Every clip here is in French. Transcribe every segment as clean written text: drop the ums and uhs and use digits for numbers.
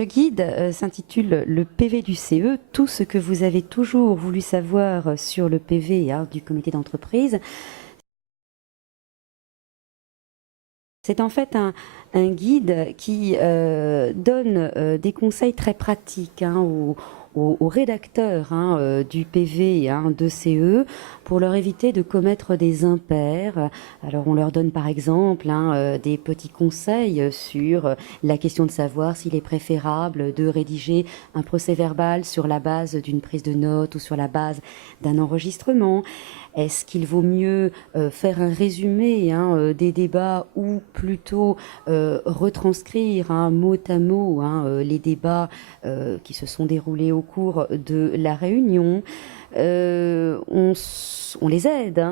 Ce guide s'intitule Le PV du CE, tout ce que vous avez toujours voulu savoir sur le PV du comité d'entreprise. C'est en fait un guide qui donne des conseils très pratiques aux rédacteurs du PV de CE pour leur éviter de commettre des impairs. Alors on leur donne par exemple des petits conseils sur la question de savoir s'il est préférable de rédiger un procès-verbal sur la base d'une prise de notes ou sur la base d'un enregistrement. Est-ce qu'il vaut mieux faire un résumé des débats ou plutôt retranscrire mot à mot les débats qui se sont déroulés au cours de la réunion? On les aide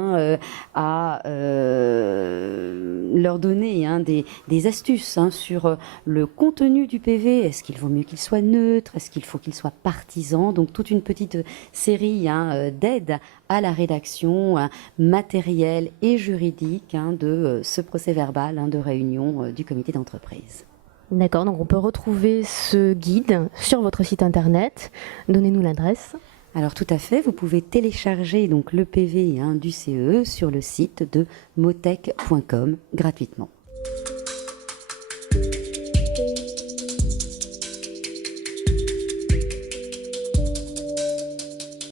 à leur donner des astuces sur le contenu du PV. Est-ce qu'il vaut mieux qu'il soit neutre? Est-ce qu'il faut qu'il soit partisan? Donc toute une petite série d'aides à la rédaction matérielle et juridique de ce procès-verbal de réunion du comité d'entreprise. D'accord, donc on peut retrouver ce guide sur votre site internet. Donnez-nous l'adresse. Alors tout à fait, vous pouvez télécharger donc le PV du CE sur le site de motech.com gratuitement.